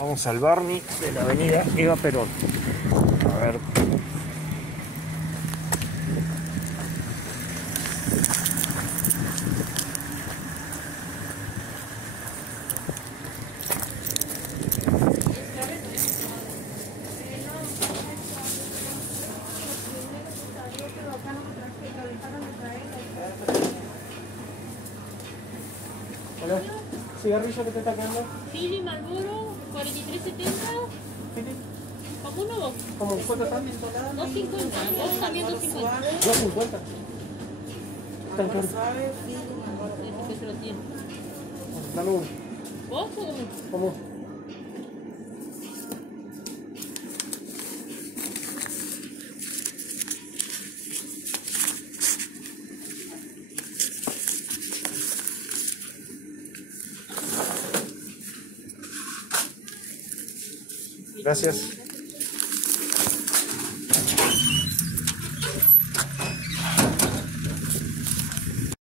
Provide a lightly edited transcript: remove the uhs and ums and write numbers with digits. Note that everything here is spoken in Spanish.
Vamos al Barney de la avenida Eva Perón. A ver. Hola. ¿Cigarrillo que te está quedando? Philly Marlboro, 43.70. ¿Philly? ¿Como uno o dos? ¿Cómo? ¿Cuánto están? 2.50. Vos también 2.50. 2.50. Tan caro. Este que se lo tiene. Dame uno. ¿Vos o uno? ¿Cómo? Gracias.